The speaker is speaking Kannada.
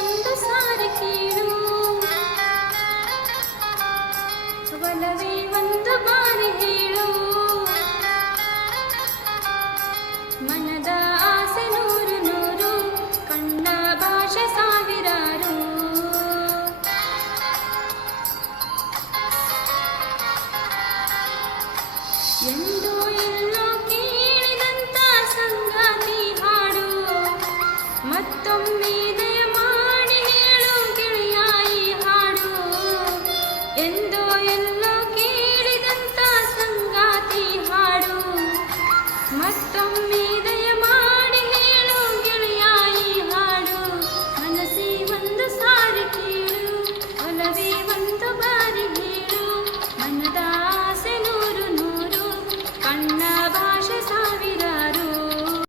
ಒಂದು ಸಾರಿ ಕೇಳು. ಒಲವೇ ಒಂದು ಬಾರಿ ಹೇಳು. ಮನದ ಆಸೆ ನೂರು ನೂರು, ಕಣ್ಣ ಭಾಷೆ ಸಾವಿರಾರು. ಎಂದು ಎಲ್ಲೋ ಕೇಳಿದಂತ ಸಂಗಾತಿ ಹಾಡು. ಮತ್ತೊಮ್ಮೆ ಎಂದು ಎಲ್ಲೋ ಕೇಳಿದಂತ ಸಂಗಾತಿ ಹಾಡು. ಮತ್ತೊಮ್ಮೆ